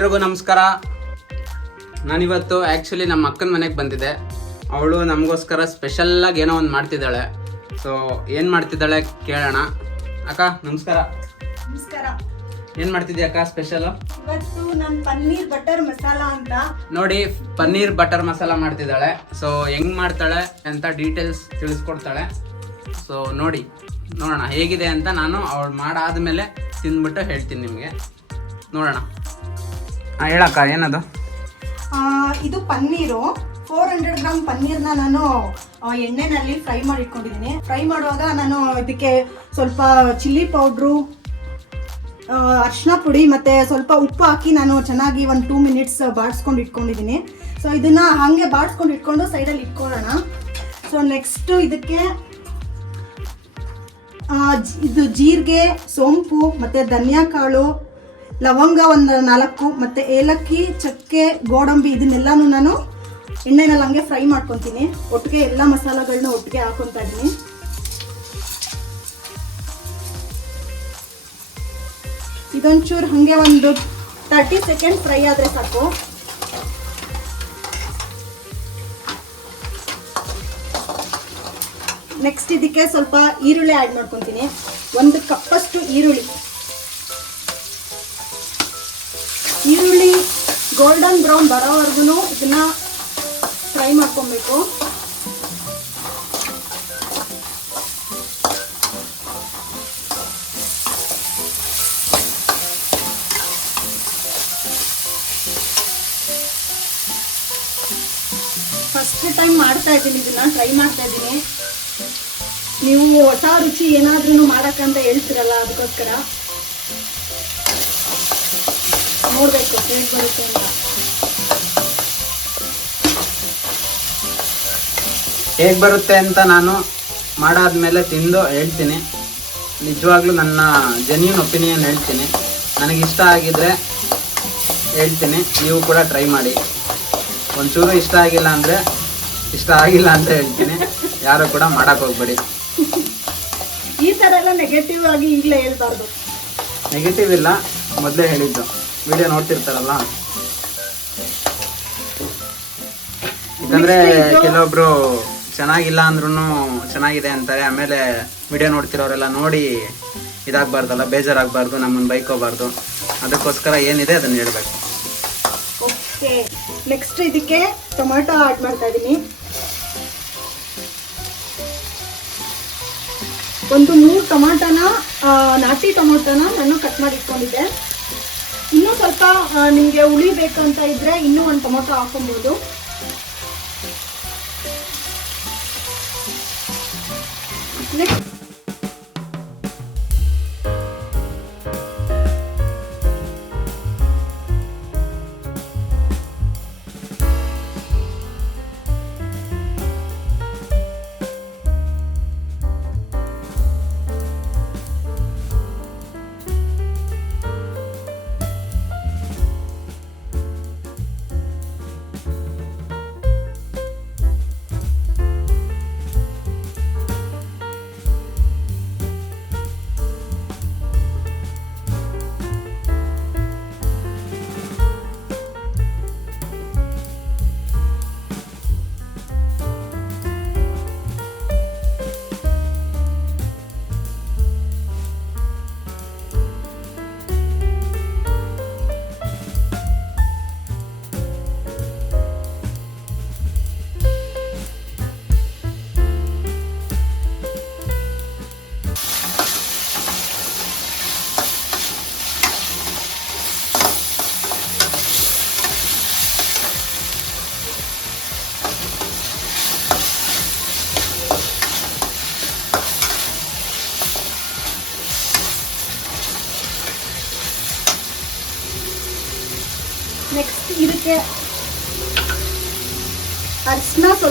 ಎಲ್ರಿಗೂ ನಮಸ್ಕಾರ. ನಾನಿವತ್ತು ಆ್ಯಕ್ಚುಲಿ ನಮ್ಮ ಅಕ್ಕನ ಮನೆಗೆ ಬಂದಿದ್ದೆ. ಅವಳು ನಮಗೋಸ್ಕರ ಸ್ಪೆಷಲ್ಲಾಗಿ ಏನೋ ಒಂದು ಮಾಡ್ತಿದ್ದಾಳೆ. ಸೊ ಏನು ಮಾಡ್ತಿದ್ದಾಳೆ ಕೇಳೋಣ. ಅಕ್ಕ ನಮಸ್ಕಾರ. ನಮಸ್ಕಾರ. ಏನು ಮಾಡ್ತಿದ್ಯಾ ಅಕ್ಕ ಸ್ಪೆಷಲು ಇವತ್ತು ನಾನು ಪನ್ನೀರ್ ಬಟರ್ ಮಸಾಲ ಅಂತ. ನೋಡಿ ಪನ್ನೀರ್ ಬಟರ್ ಮಸಾಲ ಮಾಡ್ತಿದ್ದಾಳೆ. ಸೊ ಹೆಂಗ್ ಮಾಡ್ತಾಳೆ ಅಂತ ಡೀಟೇಲ್ಸ್ ತಿಳಿಸ್ಕೊಡ್ತಾಳೆ. ಸೊ ನೋಡಿ ನೋಡೋಣ ಹೇಗಿದೆ ಅಂತ ನಾನು ಅವಳು ಮಾಡಾದ್ಮೇಲೆ ತಿಂದ್ಬಿಟ್ಟು ಹೇಳ್ತೀನಿ ನಿಮಗೆ. ನೋಡೋಣ. ಹೇಳಕ್ಕ, ಏನದು? ಇದು ಪನ್ನೀರು. ಫೋರ್ ಹಂಡ್ರೆಡ್ ಗ್ರಾಮ್ ಪನ್ನೀರ್ನ ನಾನು ಎಣ್ಣೆನಲ್ಲಿ ಫ್ರೈ ಮಾಡಿ ಇಟ್ಕೊಂಡಿದ್ದೀನಿ ಫ್ರೈ ಮಾಡುವಾಗ ನಾನು ಇದಕ್ಕೆ ಸ್ವಲ್ಪ ಚಿಲ್ಲಿ ಪೌಡ್ರು ಅರಿಶಿನ ಪುಡಿ ಮತ್ತು ಸ್ವಲ್ಪ ಉಪ್ಪು ಹಾಕಿ ನಾನು ಚೆನ್ನಾಗಿ ಒಂದು ಟೂ ಮಿನಿಟ್ಸ್ ಬಾಡಿಸ್ಕೊಂಡು ಇಟ್ಕೊಂಡಿದ್ದೀನಿ. ಸೊ ಇದನ್ನು ಹಾಗೆ ಬಾಡಿಸ್ಕೊಂಡು ಇಟ್ಕೊಂಡು ಸೈಡಲ್ಲಿ ಇಟ್ಕೊಳ್ಳೋಣ. ಸೊ ನೆಕ್ಸ್ಟು ಇದಕ್ಕೆ ಇದು ಜೀರಿಗೆ, ಸೋಂಪು ಮತ್ತು ಧನಿಯಾ ಕಾಳು ಲವಂಗ ಒಂದು ನಾಲ್ಕು ಮತ್ತು ಏಲಕ್ಕಿ, ಚಕ್ಕೆ, ಗೋಡಂಬಿ ಇದನ್ನೆಲ್ಲನೂ ನಾನು ಎಣ್ಣೆನಲ್ಲಿ ಹಂಗೆ ಫ್ರೈ ಮಾಡ್ಕೊತೀನಿ. ಒಟ್ಟಿಗೆ ಎಲ್ಲ ಮಸಾಲೆಗಳನ್ನ ಒಟ್ಟಿಗೆ ಹಾಕೊತಾ ಇದ್ದೀನಿ. ಇದೊಂಚೂರು ಹಾಗೆ ಒಂದು ತರ್ಟಿ ಸೆಕೆಂಡ್ ಫ್ರೈ ಆದರೆ ಸಾಕು. ನೆಕ್ಸ್ಟ್ ಇದಕ್ಕೆ ಸ್ವಲ್ಪ ಈರುಳ್ಳಿ ಆ್ಯಡ್ ಮಾಡ್ಕೊತೀನಿ. ಒಂದು ಕಪ್ಪಷ್ಟು ಈರುಳ್ಳಿ ಈರುಳ್ಳಿ. ಗೋಲ್ಡನ್ ಬ್ರೌನ್ ಬರೋವರೆಗೂ ಇದನ್ನ ಫ್ರೈ ಮಾಡ್ಕೊಬೇಕು. ಫಸ್ಟ್ ಟೈಮ್ ಮಾಡ್ತಾ ಇದ್ದೀನಿ ಇದನ್ನ ಟ್ರೈ ಮಾಡ್ತಾ ಇದ್ದೀನಿ. ನೀವು ಹೊಸ ರುಚಿ ಏನಾದ್ರೂ ಮಾಡಕ್ಕಂತ ಹೇಳ್ತಿರಲ್ಲ, ಅದಕ್ಕೋಸ್ಕರ. ನೋಡ್ಬೇಕು ಹೇಗೆ ಬರುತ್ತೆ ಅಂತ. ಹೇಗೆ ಬರುತ್ತೆ ಅಂತ ನಾನು ಮಾಡಾದ್ಮೇಲೆ ತಿಂದು ಹೇಳ್ತೀನಿ. ನಿಜವಾಗ್ಲೂ ನನ್ನ ಜೆನ್ಯೂನ್ ಒಪಿನಿಯನ್ ಹೇಳ್ತೀನಿ. ನನಗಿಷ್ಟ ಇಷ್ಟ ಆಗಿದ್ರೆ ಹೇಳ್ತೀನಿ. ನೀವು ಕೂಡ ಟ್ರೈ ಮಾಡಿ. ಒಂಚೂರು ಇಷ್ಟ ಆಗಿಲ್ಲ ಅಂದರೆ ಇಷ್ಟ ಆಗಿಲ್ಲ ಅಂತ ಹೇಳ್ತೀನಿ. ಯಾರು ಕೂಡ ಮಾಡಕ್ಕೆ ಹೋಗ್ಬೇಡಿ. ಈ ಥರ ಎಲ್ಲ ನೆಗೆಟಿವ್ ಆಗಿ ಈಗಲೇ ಹೇಳ್ಬಾರ್ದು. ನೆಗೆಟಿವ್ ಇಲ್ಲ ಮೊದಲೇ ಹೇಳಿದ್ದು. ವಿಡಿಯೋ ನೋಡ್ತಿರ್ತಾರಲ್ಲ? ಯಾಕಂದ್ರೆ ಕೆಲವೊಬ್ರು ಚೆನ್ನಾಗಿಲ್ಲ ಅಂದ್ರೂ ಚೆನ್ನಾಗಿದೆ ಅಂತಾರೆ ಆಮೇಲೆ ವಿಡಿಯೋ ನೋಡ್ತಿರೋರೆಲ್ಲ ನೋಡಿ ಇದಾಗಬಾರ್ದಲ್ಲ ಬೇಜಾರಾಗಬಾರ್ದು ನಮ್ಮನ್ನು ಬೈಕೋಬಾರ್ದು. ಅದಕ್ಕೋಸ್ಕರ ಏನಿದೆ ಅದನ್ನ ಹೇಳ್ಬೇಕು. ಓಕೆ ನೆಕ್ಸ್ಟ್ ಇದಕ್ಕೆ ಟೊಮೆಟೊ ಆಡ್ ಮಾಡ್ತಾ ಇದ್ದೀನಿ ಒಂದು ಮೂರು ಟೊಮಾಟೋನ ನಾಟಿ ಟೊಮೊಟೊನ ನಾನು ಕಟ್ ಮಾಡಿ ಇಟ್ಕೊಂಡಿದ್ದೆ ಇನ್ನೂ ಸ್ವಲ್ಪ ನಿಮಗೆ ಹುಳಿ ಬೇಕು ಅಂತ ಇದ್ರೆ ಇನ್ನೂ ಒಂದು ಟೊಮೊಟೊ ಹಾಕೊಬೋದು ನೆಕ್ಸ್ಟ್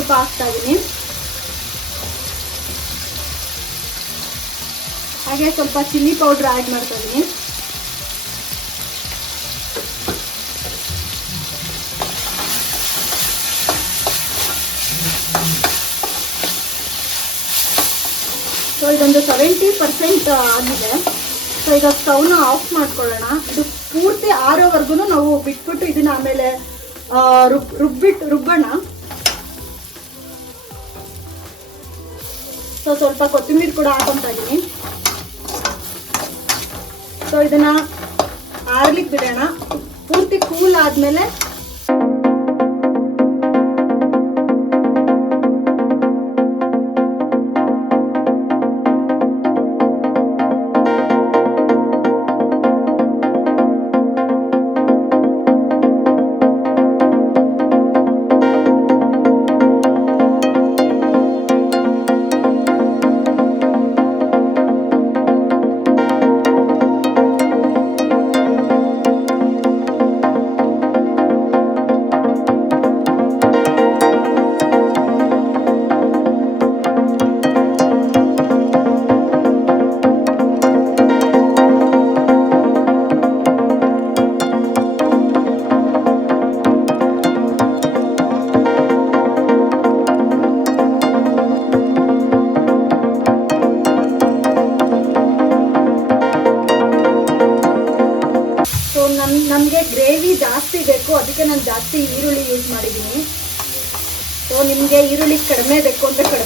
ಸ್ವಲ್ಪ ಹಾಕ್ತಾ ಇದ್ದೀನಿ ಹಾಗೆ ಸ್ವಲ್ಪ ಚಿಲ್ಲಿ ಪೌಡ್ರ್ ಆ್ಯಡ್ ಮಾಡ್ತಾ ಇದ್ದೀನಿ ಸೊ ಇದೊಂದು ಸೆವೆಂಟಿ ಪರ್ಸೆಂಟ್ ಆಗಿದೆ. ಸೊ ಈಗ ಸ್ಟವ್ನ ಆಫ್ ಮಾಡ್ಕೊಳ್ಳೋಣ. ಇದು ಪೂರ್ತಿ ಆರೋವರೆಗೂ ನಾವು ಬಿಟ್ಬಿಟ್ಟು ಇದನ್ನ ಆಮೇಲೆ ರುಬ್ ರುಬ್ಬಿಟ್ಟು ರುಬ್ಬಣ. ಸೊ ಸ್ವಲ್ಪ ಕೊತ್ತಂಬರಿ ಕೂಡ ಹಾಕೊಂತ ಇದೀನಿ ಸೊ ಇದನ್ನ ಆರ್ಲಿಕ್ಕೆ ಬಿಡೋಣ. ಪೂರ್ತಿ ಕೂಲ್ ಆದ್ಮೇಲೆ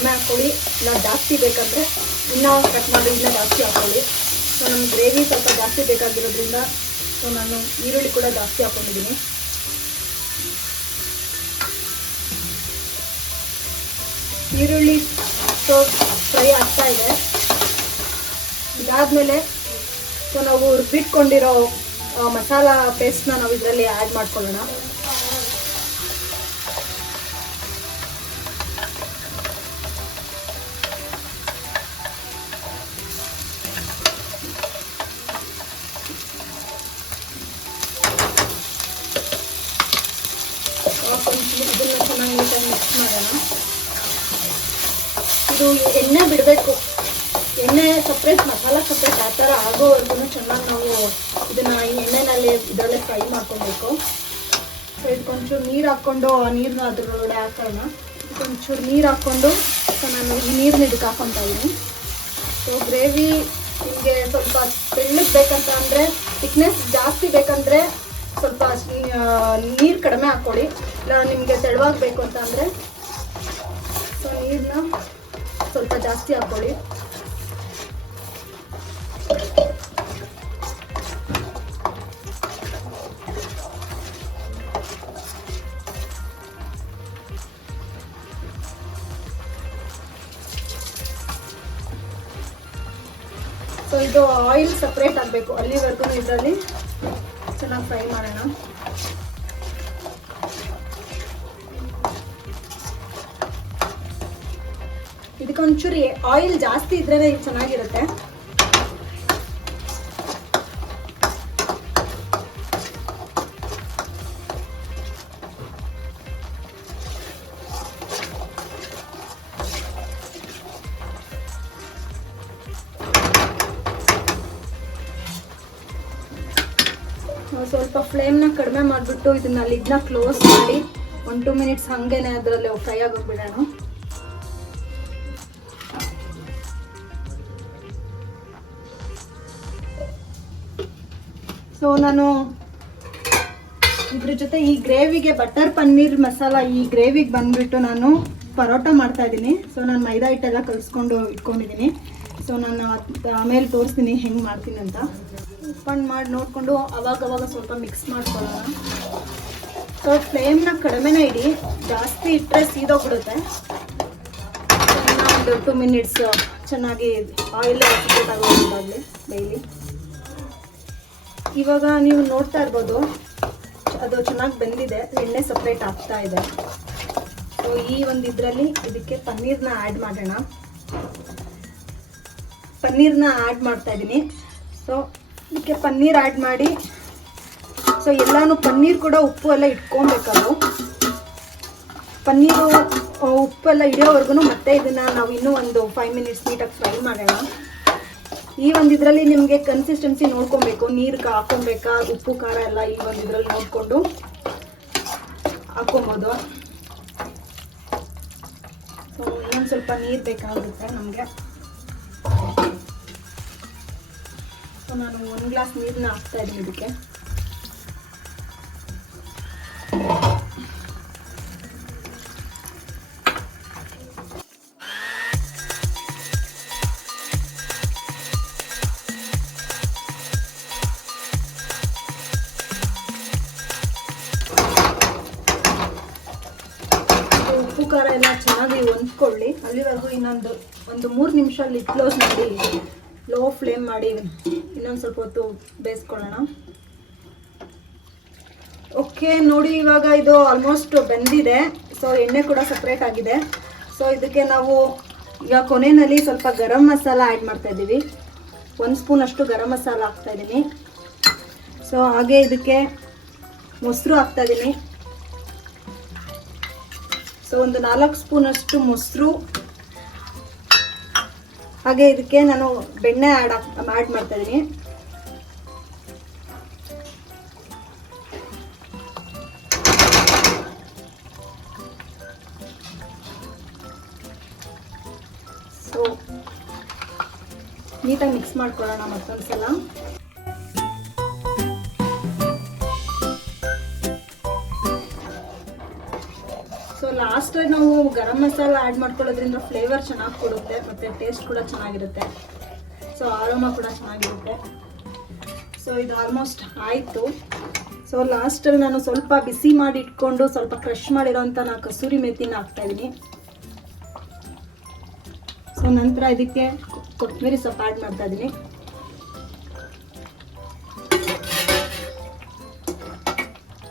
ಕಡಿಮೆ ಹಾಕ್ಕೊಳ್ಳಿ ಇಲ್ಲ ಜಾಸ್ತಿ ಬೇಕಂದರೆ ಇನ್ನೂ ಕಟ್ ಮಾಡಿ, ಇನ್ನೂ ಜಾಸ್ತಿ ಹಾಕ್ಕೊಳ್ಳಿ ಸೊ ನಮ್ಗೆ ಗ್ರೇವಿ ಸ್ವಲ್ಪ ಜಾಸ್ತಿ ಬೇಕಾಗಿರೋದ್ರಿಂದ ಸೊ ನಾನು ಈರುಳ್ಳಿ ಕೂಡ ಜಾಸ್ತಿ ಹಾಕ್ಕೊಂಡಿದ್ದೀನಿ ಈರುಳ್ಳಿ ಸೊ ಫ್ರೈ ಆಗ್ತಾ ಇದೆ. ಇದಾದ್ಮೇಲೆ ಸೊ ನಾವು ರುಬ್ಬಿಟ್ಕೊಂಡಿರೋ ಮಸಾಲ ಪೇಸ್ಟ್ನ ನಾವು ಇದರಲ್ಲಿ ಆ್ಯಡ್ ಮಾಡ್ಕೊಳ್ಳೋಣ. ಇದು ಎಣ್ಣೆ ಬಿಡಬೇಕು. ಎಣ್ಣೆ ಸಪ್ರೇಟ್ ಮಸಾಲ ಸಪ್ರೇಟ್ ಆ ಥರ ಆಗೋವರೆಗೂ ಚೆನ್ನಾಗಿ ನಾವು ಇದನ್ನು ಈ ಎಣ್ಣೆನಲ್ಲಿ ಇದರಲ್ಲೇ ಫ್ರೈ ಮಾಡ್ಕೊಬೇಕು. ಇದಕ್ಕೊಂಚೂರು ನೀರು ಹಾಕ್ಕೊಂಡು, ಆ ನೀರನ್ನ ಅದರೊಳಗಡೆ ಹಾಕೋಣ. ಒಂಚೂರು ನೀರು ಹಾಕ್ಕೊಂಡು ನಾನು ಈ ನೀರನ್ನ ಇದಕ್ಕೆ ಹಾಕೊತಾ ಇದ್ದೀನಿ ಸೊ ಗ್ರೇವಿ ನಿಮಗೆ ಸ್ವಲ್ಪ ತೆಳ್ಳಗೆ ಬೇಕಂತ ಅಂದರೆ ಥಿಕ್ನೆಸ್ ಜಾಸ್ತಿ ಬೇಕಂದರೆ ಸ್ವಲ್ಪ ನೀರು ಕಡಿಮೆ ಹಾಕ್ಕೊಳ್ಳಿ ಇಲ್ಲ, ನಿಮಗೆ ತೆಳುವಾಗಬೇಕು ಅಂತ ಅಂದರೆ. ಸೊ ನೀರನ್ನ ಸ್ವಲ್ಪ ಜಾಸ್ತಿ ಹಾಕೊಳ್ಳಿ. ಸೊ ಇದು ಆಯಿಲ್ ಸಪ್ರೇಟ್ ಆಗಬೇಕು. ಅಲ್ಲಿವರೆಗೂ ಇದರಲ್ಲಿ ಚೆನ್ನಾಗಿ ಫ್ರೈ ಮಾಡೋಣ. ಇದಕ್ಕೊಂಚೂರು ಆಯಿಲ್ ಜಾಸ್ತಿ ಇದ್ರೇ ಇದು ಚೆನ್ನಾಗಿರುತ್ತೆ. ಸ್ವಲ್ಪ ಫ್ಲೇಮ್ನ ಕಡಿಮೆ ಮಾಡಿಬಿಟ್ಟು ಇದನ್ನ ಲಿಡ್ನ ಕ್ಲೋಸ್ ಮಾಡಿ ಒನ್ ಟೂ ಮಿನಿಟ್ಸ್ ಹಾಗೇನೆ ಅದರಲ್ಲಿ ಫ್ರೈ ಆಗೋಗಿ ಸೊ ನಾನು ಇದ್ರ ಜೊತೆ ಈ ಗ್ರೇವಿಗೆ ಬಟರ್ ಪನ್ನೀರ್ ಮಸಾಲ ಈ ಗ್ರೇವಿಗೆ ಬಂದ್ಬಿಟ್ಟು ನಾನು ಪರೋಟ ಮಾಡ್ತಾ ಇದ್ದೀನಿ. ಸೊ ನಾನು ಮೈದಾ ಹಿಟ್ಟೆಲ್ಲ ಕಲಿಸ್ಕೊಂಡು ಇಟ್ಕೊಂಡಿದ್ದೀನಿ. ಸೊ ನಾನು ಆಮೇಲೆ ತೋರಿಸ್ತೀನಿ ಹೆಂಗೆ ಮಾಡ್ತೀನಿ ಅಂತ. ಓಪನ್ ಮಾಡಿ ನೋಡಿಕೊಂಡು ಅವಾಗ ಅವಾಗ ಸ್ವಲ್ಪ ಮಿಕ್ಸ್ ಮಾಡ್ಕೊಳ್ಳೋಣ. ಸೊ ಫ್ಲೇಮ್ನ ಕಡಿಮೆನೇ ಇಡಿ. ಜಾಸ್ತಿ ಇಟ್ಟರೆ ಸೀದೋಗ್ಬಿಡುತ್ತೆ. ಒಂದು ಟು ಮಿನಿಟ್ಸ್ ಚೆನ್ನಾಗಿ ಆಯಿಲ್ ಆಗೋದಾಗಲಿ ಡೈಲಿ. ಇವಾಗ ನೀವು ನೋಡ್ತಾ ಇರ್ಬೋದು, ಅದು ಚೆನ್ನಾಗಿ ಬೆಂದಿದೆ, ಎಣ್ಣೆ ಸಪ್ರೇಟ್ ಆಗ್ತಾ ಇದೆ. ಸೊ ಈ ಒಂದು ಇದರಲ್ಲಿ ಇದಕ್ಕೆ ಪನ್ನೀರ್ನ ಆ್ಯಡ್ ಮಾಡೋಣ. ಪನ್ನೀರ್ನ ಆ್ಯಡ್ ಮಾಡ್ತಾ ಇದ್ದೀನಿ ಸೊ ಇದಕ್ಕೆ ಪನ್ನೀರ್ ಆ್ಯಡ್ ಮಾಡಿ ಸೊ ಎಲ್ಲಾನು ಪನ್ನೀರ್ ಕೂಡ ಉಪ್ಪು ಎಲ್ಲ ಇಟ್ಕೊಬೇಕದು. ಪನ್ನೀರು, ಉಪ್ಪೆಲ್ಲ ಇಡೋವರೆಗೂ ಮತ್ತೆ ಇದನ್ನ ನಾವು ಇನ್ನೂ ಒಂದು ಫೈವ್ ಮಿನಿಟ್ಸ್ ನೀಟಾಗಿ ಫ್ರೈ ಮಾಡೋಣ. ಈ ಒಂದು ಇದರಲ್ಲಿ ನಿಮಗೆ ಕನ್ಸಿಸ್ಟೆನ್ಸಿ ನೋಡ್ಕೊಬೇಕು, ನೀರು ಹಾಕೊಬೇಕಾ ಉಪ್ಪು, ಖಾರ ಎಲ್ಲ ಈ ಒಂದು ಇದರಲ್ಲಿ ನೋಡಿಕೊಂಡು ಹಾಕೊಬೋದು ಸೊ ಇನ್ನೊಂದು ಸ್ವಲ್ಪ ನೀರು ಬೇಕಾಗುತ್ತೆ ನಮಗೆ. ಸೊ ನಾನು ಒಂದು ಗ್ಲಾಸ್ ನೀರನ್ನ ಹಾಕ್ತಾ ಇದ್ದೀನಿ ಇದಕ್ಕೆ. ಅಲ್ಲಿವರೆಗೂ ಇನ್ನೊಂದು ಒಂದು ಮೂರು ನಿಮಿಷ ಅಲ್ಲಿ ಕ್ಲೋಸ್ ಮಾಡಿ ಲೋ ಫ್ಲೇಮ್ ಮಾಡಿ ಇನ್ನೊಂದು ಸ್ವಲ್ಪ ಹೊತ್ತು ಬೇಯಿಸ್ಕೊಳ್ಳೋಣ. ಓಕೆ ನೋಡಿ ಇವಾಗ ಇದು ಆಲ್ಮೋಸ್ಟ್ ಬೆಂದಿದೆ. ಸೊ ಎಣ್ಣೆ ಕೂಡ ಸಪ್ರೇಟ್ ಆಗಿದೆ. ಸೊ ಇದಕ್ಕೆ ನಾವು ಈಗ ಕೊನೆಯಲ್ಲಿ ಸ್ವಲ್ಪ ಗರಂ ಮಸಾಲ ಆ್ಯಡ್ ಮಾಡ್ತಾ ಇದ್ದೀವಿ. ಒಂದು ಸ್ಪೂನ್ ಅಷ್ಟು ಗರಂ ಮಸಾಲ ಹಾಕ್ತಾ ಇದ್ದೀನಿ. ಸೊ ಹಾಗೆ ಇದಕ್ಕೆ ಮೊಸರು ಹಾಕ್ತಾ ಇದ್ದೀನಿ. ಸೊ ಒಂದು ನಾಲ್ಕು ಸ್ಪೂನ್ ಅಷ್ಟು ಮೊಸರು. ಹಾಗೆ ಇದಕ್ಕೆ ನಾನು ಬೆಣ್ಣೆ ಆ್ಯಡ್ ಆ್ಯಡ್ ಮಾಡ್ತಾ ಇದ್ದೀನಿ ಸೊ ನೀಟಾಗಿ ಮಿಕ್ಸ್ ಮಾಡ್ಕೊಳ್ಳೋಣ ಮತ್ತೊಂದು ಸಲ ಸೊ ಲಾಸ್ಟಲ್ಲಿ ನಾವು ಗರಂ ಮಸಾಲ ಆ್ಯಡ್ ಮಾಡ್ಕೊಳ್ಳೋದ್ರಿಂದ ಫ್ಲೇವರ್ ಚೆನ್ನಾಗಿ ಕೊಡುತ್ತೆ, ಮತ್ತು ಟೇಸ್ಟ್ ಕೂಡ ಚೆನ್ನಾಗಿರುತ್ತೆ. ಸೊ ಆರೋಮ ಕೂಡ ಚೆನ್ನಾಗಿರುತ್ತೆ. ಸೊ ಇದು ಆಲ್ಮೋಸ್ಟ್ ಆಯಿತು. ಸೊ ಲಾಸ್ಟಲ್ಲಿ ನಾನು ಸ್ವಲ್ಪ ಬಿಸಿ ಮಾಡಿ ಇಟ್ಕೊಂಡು ಸ್ವಲ್ಪ ಕ್ರಷ್ ಮಾಡಿರೋಂಥ ನಾ ಕಸೂರಿ ಮೆಥಿನ ಹಾಕ್ತಾಯಿದ್ದೀನಿ ಸೊ ನಂತರ ಇದಕ್ಕೆ ಕೊತ್ತಂಬರಿ ಸೊಪ್ಪು ಆ್ಯಡ್ ಮಾಡ್ತಾ ಇದ್ದೀನಿ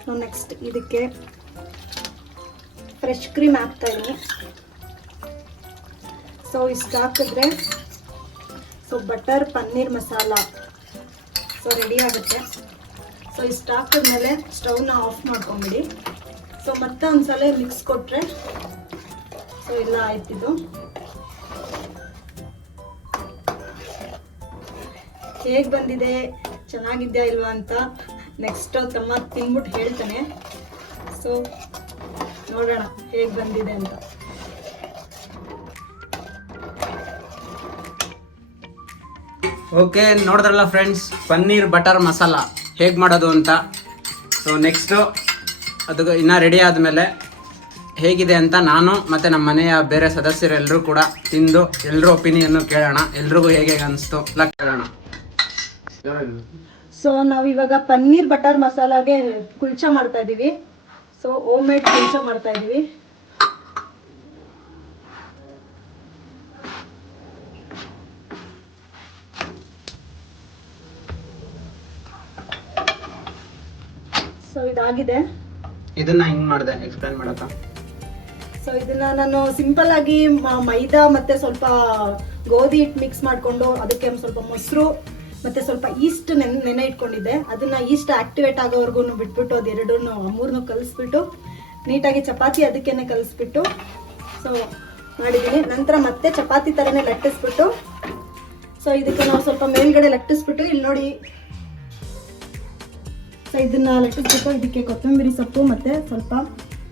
ಸೊ ನೆಕ್ಸ್ಟ್ ಇದಕ್ಕೆ ಫ್ರೆಶ್ ಕ್ರೀಮ್ ಹಾಕ್ತಾ ಇದ್ದೀನಿ. ಸೊ ಇಷ್ಟು ಹಾಕಿದ್ರೆ so butter paneer masala so ready ಆಗುತ್ತೆ. ಸೊ ಇಷ್ಟು ಹಾಕಿದ್ಮೇಲೆ ಸ್ಟವ್ನ ಆಫ್ ಮಾಡ್ಕೊಂಬಿಡಿ. ಸೊ ಮತ್ತೆ ಒಂದ್ಸಲ ಮಿಕ್ಸ್ ಕೊಟ್ಟರೆ ಸೊ ಎಲ್ಲ ಆಯ್ತಿದ್ದು ಹೇಗೆ ಬಂದಿದೆ? ಚೆನ್ನಾಗಿದ್ಯಾ ಇಲ್ವಾ ಅಂತ ನೆಕ್ಸ್ಟ್ ತಮ್ಮ ತಿನ್ಬಿಟ್ಟು ಹೇಳ್ತಾನೆ. ಸೊ ನೋಡೋಣ ಹೇಗೆ ಬಂದಿದೆ ಅಂತ. ಓಕೆ ನೋಡಿದ್ರಲ್ಲ ಫ್ರೆಂಡ್ಸ್ ಪನ್ನೀರ್ ಬಟರ್ ಮಸಾಲ ಹೇಗೆ ಮಾಡೋದು ಅಂತ. ಸೊ ನೆಕ್ಸ್ಟು ಅದು ಇನ್ನೂ ರೆಡಿ ಆದಮೇಲೆ ಹೇಗಿದೆ ಅಂತ ನಾನು ಮತ್ತು ನಮ್ಮ ಮನೆಯ ಬೇರೆ ಸದಸ್ಯರೆಲ್ಲರೂ ಕೂಡ ತಿಂದು ಎಲ್ಲರೂ ಒಪಿನಿಯನ್ನು ಕೇಳೋಣ. ಎಲ್ರಿಗೂ ಹೇಗೆ ಅನಿಸ್ತು ಎಲ್ಲ ಕೇಳೋಣ. ಸೊ ನಾವು ಇವಾಗ ಪನ್ನೀರ್ ಬಟರ್ ಮಸಾಲಾಗೆ ಕುಲ್ಚಾ ಮಾಡ್ತಾ ಇದೀವಿ. ಸೊ ಹೋಮ್ ಮೇಡ್ ಕೆಲಸ ಮಾಡ್ತಾ ಇದೀವಿ. ಸೊ ಇದಾಗಿದೆ. ಇದನ್ನ ಹೆಂಗ್ ಮಾಡಿದೆ? ಎಕ್ಸ್ಪ್ಲೇನ್ ಮಾಡಕ ಸೊ ಇದನ್ನ ನಾನು ಸಿಂಪಲ್ ಆಗಿ ಮೈದಾ ಮತ್ತೆ ಸ್ವಲ್ಪ ಗೋಧಿ ಹಿಟ್ಟು ಮಿಕ್ಸ್ ಮಾಡ್ಕೊಂಡು ಅದಕ್ಕೆ ಒಂದ್ ಸ್ವಲ್ಪ ಮೊಸರು ಮತ್ತೆ ಸ್ವಲ್ಪ ಈಸ್ಟ್ ನೆನೆ ನೆನೆ ಇಟ್ಕೊಂಡಿದ್ದೆ. ಅದನ್ನ ಈಸ್ಟ್ ಆಕ್ಟಿವೇಟ್ ಆಗೋವರೆಗೂ ಬಿಟ್ಬಿಟ್ಟು ಅದೆರಡೂ ಮೂರನ್ನು ಕಲಿಸ್ಬಿಟ್ಟು ನೀಟಾಗಿ ಚಪಾತಿ ಅದಕ್ಕೇನೆ ಕಲಿಸ್ಬಿಟ್ಟು ಸೊ ಮಾಡಿದ್ದೀನಿ ನಂತರ ಮತ್ತೆ ಚಪಾತಿ ಥರನೇ ಲಟ್ಟಿಸ್ಬಿಟ್ಟು ಸೊ ಇದಕ್ಕೆ ನಾವು ಸ್ವಲ್ಪ ಮೇಲ್ಗಡೆ ಲಟ್ಟಿಸ್ಬಿಟ್ಟು ಇಲ್ಲಿ ನೋಡಿ. ಸೊ ಇದನ್ನ ಲಟ್ಟಿಸ್ಬಿಟ್ಟು ಇದಕ್ಕೆ ಕೊತ್ತಂಬರಿ ಸೊಪ್ಪು ಮತ್ತೆ ಸ್ವಲ್ಪ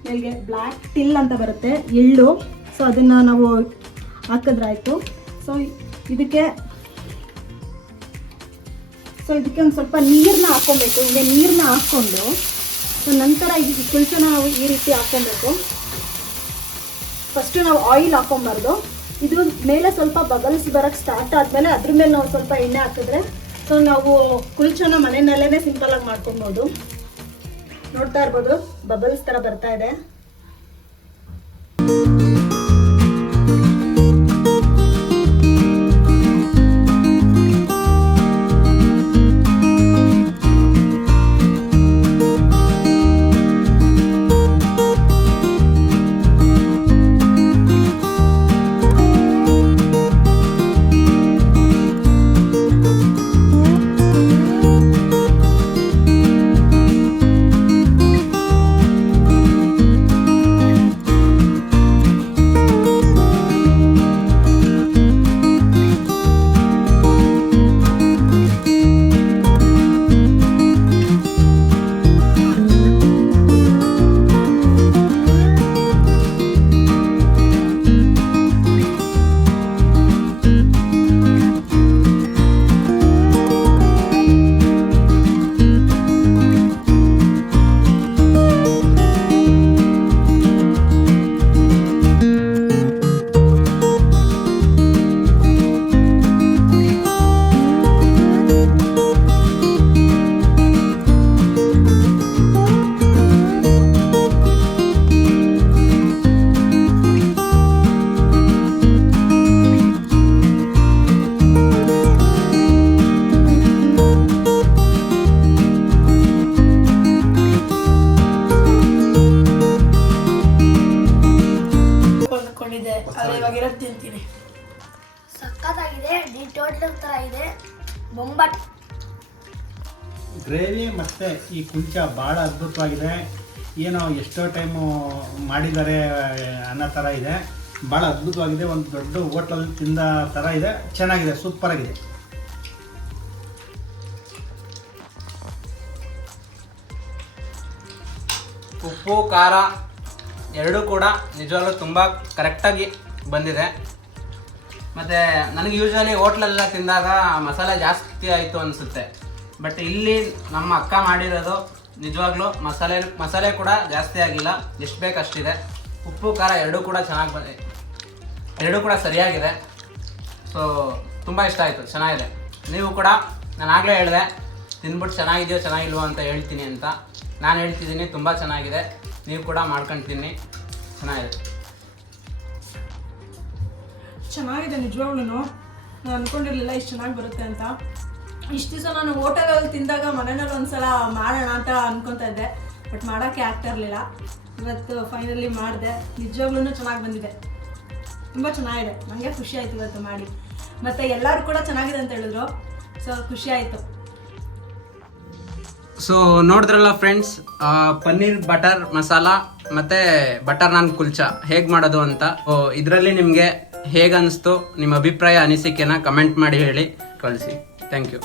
ಮೇಲ್ಗೆ ಬ್ಲ್ಯಾಕ್ ಟಿಲ್ ಅಂತ ಬರುತ್ತೆ, ಎಳ್ಳು. ಸೊ ಅದನ್ನ ನಾವು ಹಾಕಿದ್ರಾಯ್ತು. ಸೊ ಇದಕ್ಕೆ ಸೊ ಇದಕ್ಕೆ ಒಂದು ಸ್ವಲ್ಪ ನೀರನ್ನ ಹಾಕೊಬೇಕು ಹಿಂಗೆ ನೀರನ್ನ ಹಾಕ್ಕೊಂಡು, ಸೊ ನಂತರ ಈ ಕುಲ್ಚನ ನಾವು ಈ ರೀತಿ ಹಾಕ್ಕೊಬೇಕು. ಫಸ್ಟು ನಾವು ಆಯಿಲ್ ಹಾಕ್ಕೊಂಬಾರ್ದು. ಇದು ಮೇಲೆ ಸ್ವಲ್ಪ ಬಬಲ್ಸ್ ಬರೋಕ್ಕೆ ಸ್ಟಾರ್ಟ್ ಆದಮೇಲೆ ಅದ್ರ ಮೇಲೆ ನಾವು ಸ್ವಲ್ಪ ಎಣ್ಣೆ ಹಾಕಿದ್ರೆ, ಸೊ ನಾವು ಕುಲ್ಚನ ಮನೆಯಲ್ಲೇ ಸಿಂಪಲ್ ಆಗಿ ಮಾಡ್ಕೊಬೋದು. ನೋಡ್ತಾ ಇರ್ಬೋದು, ಬಬಲ್ಸ್ ಥರ ಬರ್ತಾ ಇದೆ. ತಿಂತೀನಿ. ಸಕ್ಕತ್ತಾಗಿದೆ ಡಿ ಟೋಟ್ಲ್ ಥರ ಇದೆ. ಬೊಂಬಾಟ್. ಗ್ರೇವಿ ಮತ್ತು ಈ ಕುಂಚ ಭಾಳ ಅದ್ಭುತವಾಗಿದೆ. ಏನೋ ಎಷ್ಟೋ ಟೈಮು ಮಾಡಿದ್ದಾರೆ ಅನ್ನೋ ಥರ ಇದೆ. ಭಾಳ ಅದ್ಭುತವಾಗಿದೆ ಒಂದು ದೊಡ್ಡ ಹೋಟ್ಲಲ್ಲಿ ತಿಂದ ಥರ ಇದೆ. ಚೆನ್ನಾಗಿದೆ ಸೂಪರಾಗಿದೆ. ಉಪ್ಪು ಖಾರ. ಎರಡೂ ಕೂಡ ನಿಜವಾಗ್ಲೂ ತುಂಬ ಕರೆಕ್ಟಾಗಿ ಬಂದಿದೆ. ಮತ್ತು ನನಗೆ ಯೂಶ್ವಲಿ ಹೋಟ್ಲೆಲ್ಲ ತಿಂದಾಗ ಮಸಾಲೆ ಜಾಸ್ತಿ ಆಯಿತು ಅನಿಸುತ್ತೆ. ಬಟ್ ಇಲ್ಲಿ ನಮ್ಮ ಅಕ್ಕ ಮಾಡಿರೋದು ನಿಜವಾಗ್ಲೂ ಮಸಾಲೆ ಮಸಾಲೆ ಕೂಡ ಜಾಸ್ತಿ ಆಗಿಲ್ಲ. ಎಷ್ಟು ಬೇಕು ಅಷ್ಟಿದೆ ಉಪ್ಪು, ಖಾರ ಎರಡೂ ಕೂಡ ಚೆನ್ನಾಗಿ ಬಂದಿದೆ. ಎರಡೂ ಕೂಡ ಸರಿಯಾಗಿದೆ. ಸೊ ತುಂಬ ಇಷ್ಟ ಆಯಿತು. ಚೆನ್ನಾಗಿದೆ. ನೀವು ಕೂಡ ನಾನು ಆಗಲೇ ಹೇಳಿದೆ ತಿಂದ್ಬಿಟ್ಟು ಚೆನ್ನಾಗಿದೆಯೋ ಚೆನ್ನಾಗಿಲ್ವೋ ಅಂತ ಹೇಳ್ತೀನಿ ಅಂತ. ನಾನು ಹೇಳ್ತಿದ್ದೀನಿ, ತುಂಬ ಚೆನ್ನಾಗಿದೆ. ನೀವು ಕೂಡ ಮಾಡ್ಕೊಂಡು ತಿನ್ನಿ ಚೆನ್ನಾಗಿದೆ. ಚೆನ್ನಾಗಿದೆ ನಿಜವಾಗ್ಲೂ ನಾನು ಅನ್ಕೊಂಡಿರ್ಲಿಲ್ಲ ಇಷ್ಟು ಚೆನ್ನಾಗಿ ಬರುತ್ತೆ ಅಂತ. ಇಷ್ಟು ದಿವಸ ನಾನು ಹೋಟೆಲಲ್ಲಿ ತಿಂದಾಗ ಮನೆಯಲ್ಲಿ ಒಂದ್ಸಲ ಮಾಡೋಣ ಅಂತ ಅನ್ಕೊತಾ ಇದ್ದೆ. ಬಟ್ ಮಾಡೋಕ್ಕೆ ಆಗ್ತಾ ಇರಲಿಲ್ಲ. ಇವತ್ತು ಫೈನಲಿ ಮಾಡಿದೆ. ನಿಜವಾಗ್ಲೂ ಚೆನ್ನಾಗಿ ಬಂದಿದೆ. ತುಂಬ ಚೆನ್ನಾಗಿದೆ. ನನಗೆ ಖುಷಿ ಆಯಿತು ಇವತ್ತು ಮಾಡಿ. ಮತ್ತು ಎಲ್ಲರೂ ಕೂಡ ಚೆನ್ನಾಗಿದೆ ಅಂತ ಹೇಳಿದ್ರು. ಸೊ ಖುಷಿ ಆಯಿತು. ಸೊ ನೋಡಿದ್ರಲ್ಲ ಫ್ರೆಂಡ್ಸ್ ಪನ್ನೀರ್, ಬಟರ್, ಮಸಾಲ, ಮತ್ತೆ ಬಟರ್ ನಾನ್ ಕುಲ್ಚಾ. ಹೇಗೆ ಮಾಡೋದು ಅಂತ? ಇದರಲ್ಲಿ ನಿಮಗೆ ಹೇಗೆ ಅನಿಸ್ತು? ನಿಮ್ಮ ಅಭಿಪ್ರಾಯ ಅನಿಸಿಕೆನ ಕಮೆಂಟ್ ಮಾಡಿ ಹೇಳಿ ಕಳಿಸಿ. Thank you